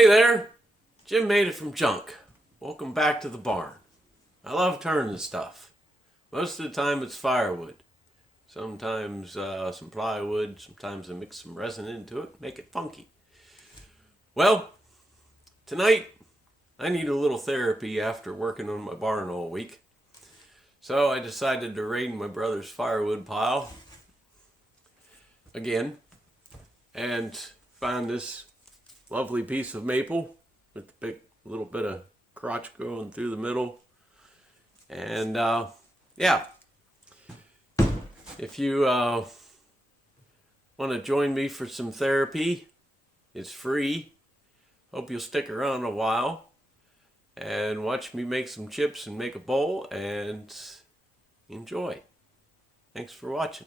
Hey there, Jim made it from junk. Welcome back to the barn. I love turning stuff. Most of the time it's firewood. Sometimes some plywood, sometimes I mix some resin into it, make it funky. Well, tonight I need a little therapy after working on my barn all week. So I decided to raid my brother's firewood pile again and found this lovely piece of maple with a big little bit of crotch going through the middle. And yeah, if you want to join me for some therapy, it's free. Hope you'll stick around a while and watch me make some chips and make a bowl and enjoy. Thanks for watching.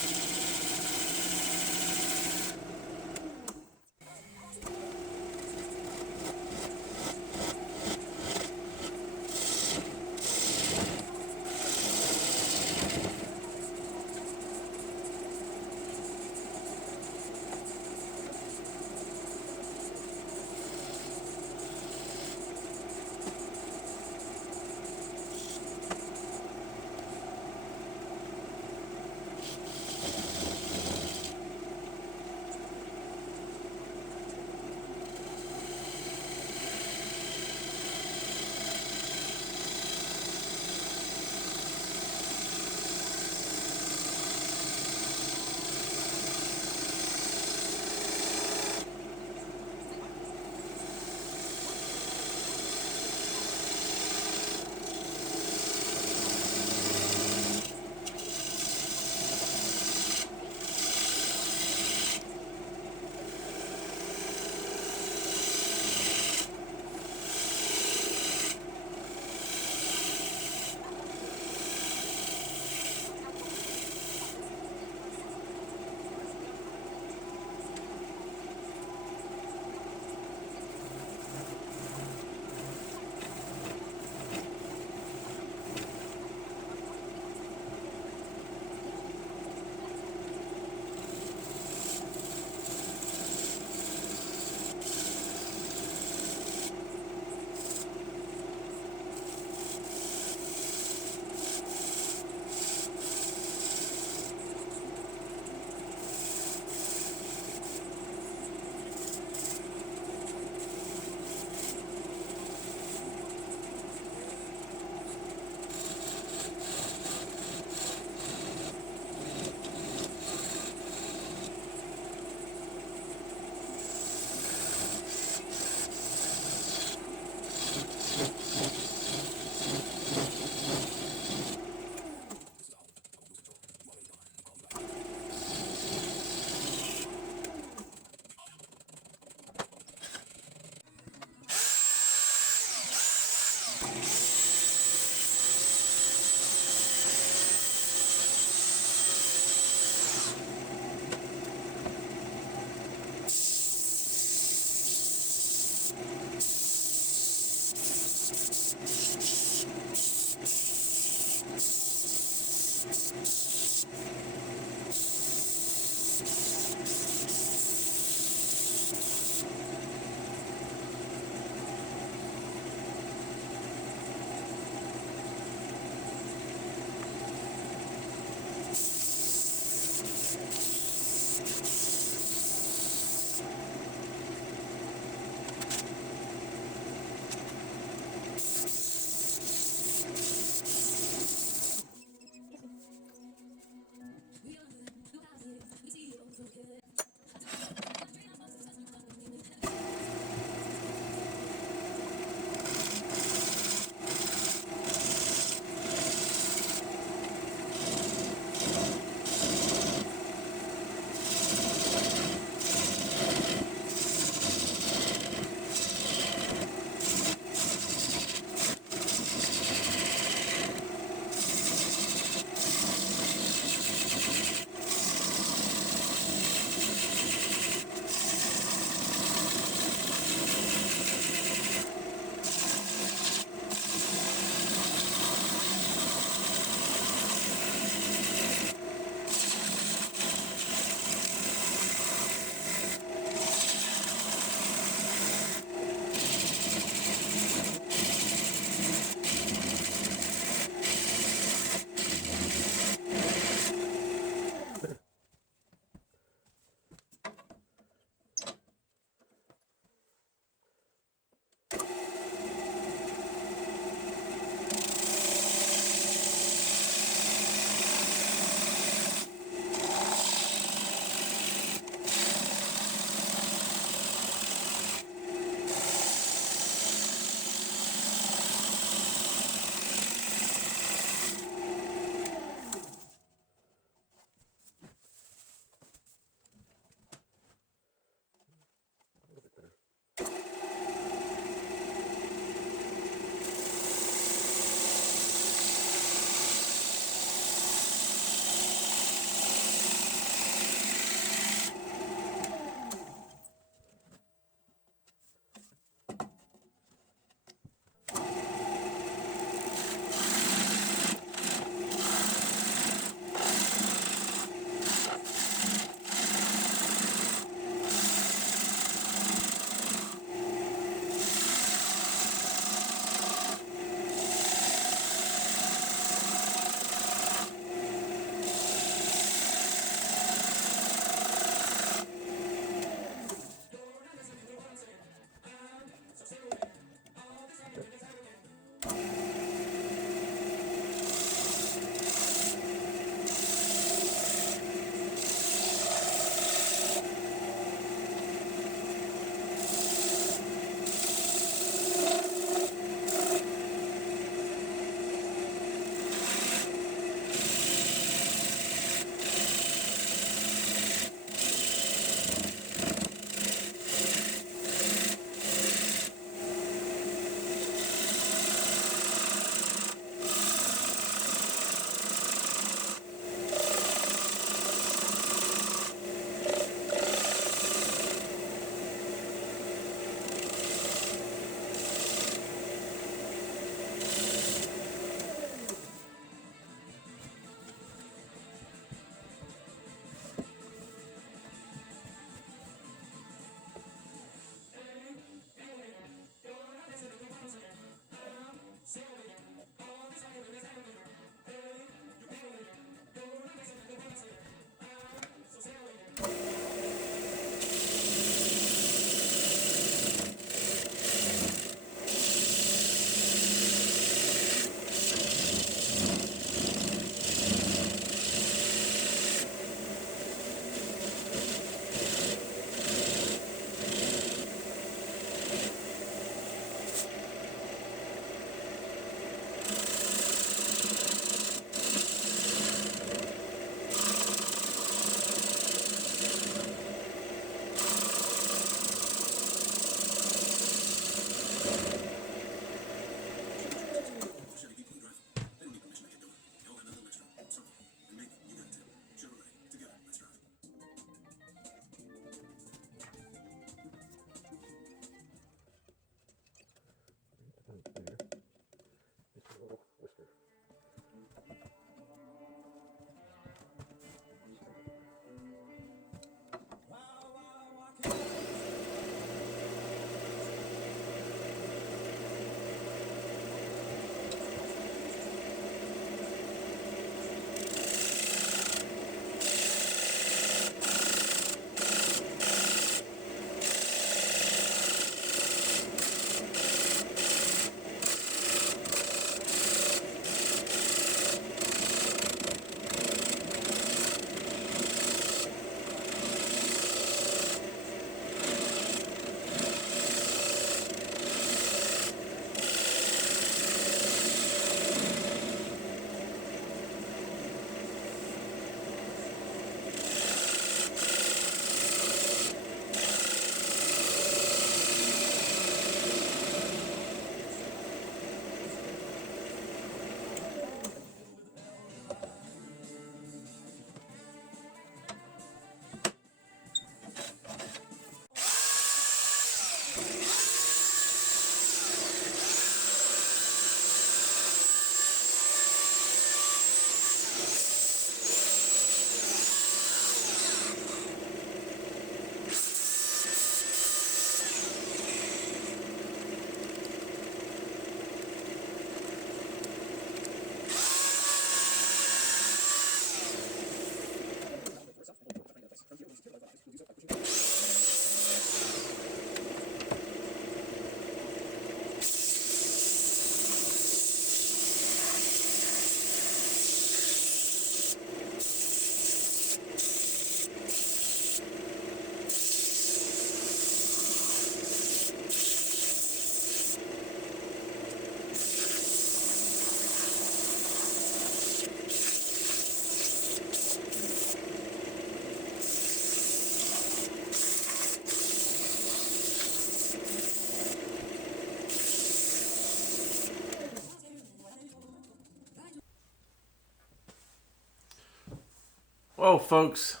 Well, folks,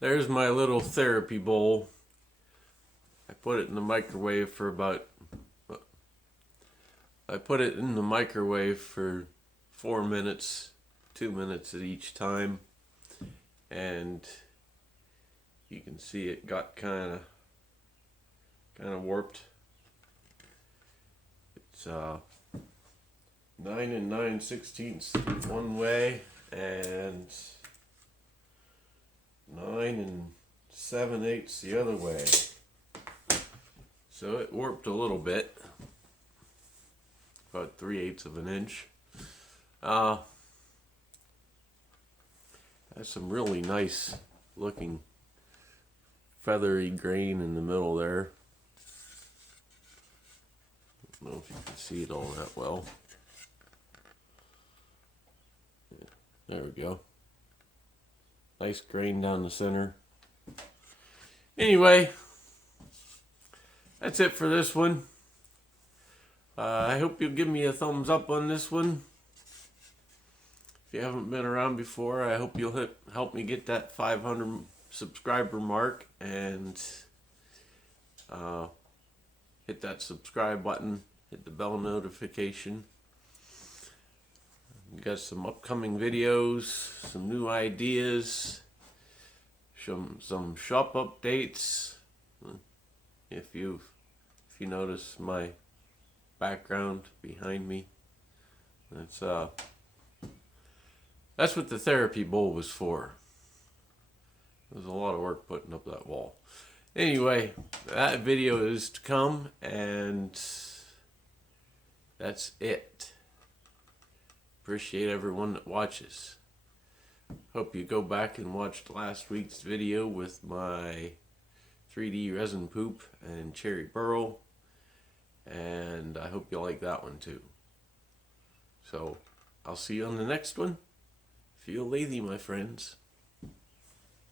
there's my little therapy bowl. I put it in the microwave for about... I put it in the microwave for 4 minutes, 2 minutes at each time. And you can see it got kind of warped. It's 9 9/16 one way and 9 7/8 the other way. So it warped a little bit, about 3/8 of an inch. Has some really nice looking feathery grain in the middle there. I don't know if you can see it all that well. Yeah, there we go. Nice grain down the center. Anyway, that's it for this one. I hope you'll give me a thumbs up on this one. If you haven't been around before, I hope you'll help me get that 500 subscriber mark and hit that subscribe button, hit the bell notification. We got some upcoming videos, some new ideas, some shop updates. If you notice my background behind me, that's what the therapy bowl was for. It was a lot of work putting up that wall. Anyway, that video is to come, and that's it. Appreciate everyone that watches. Hope you go back and watch last week's video with my 3D resin poop and cherry burl, and I hope you like that one too. So I'll see you on the next one. Feel lazy, my friends.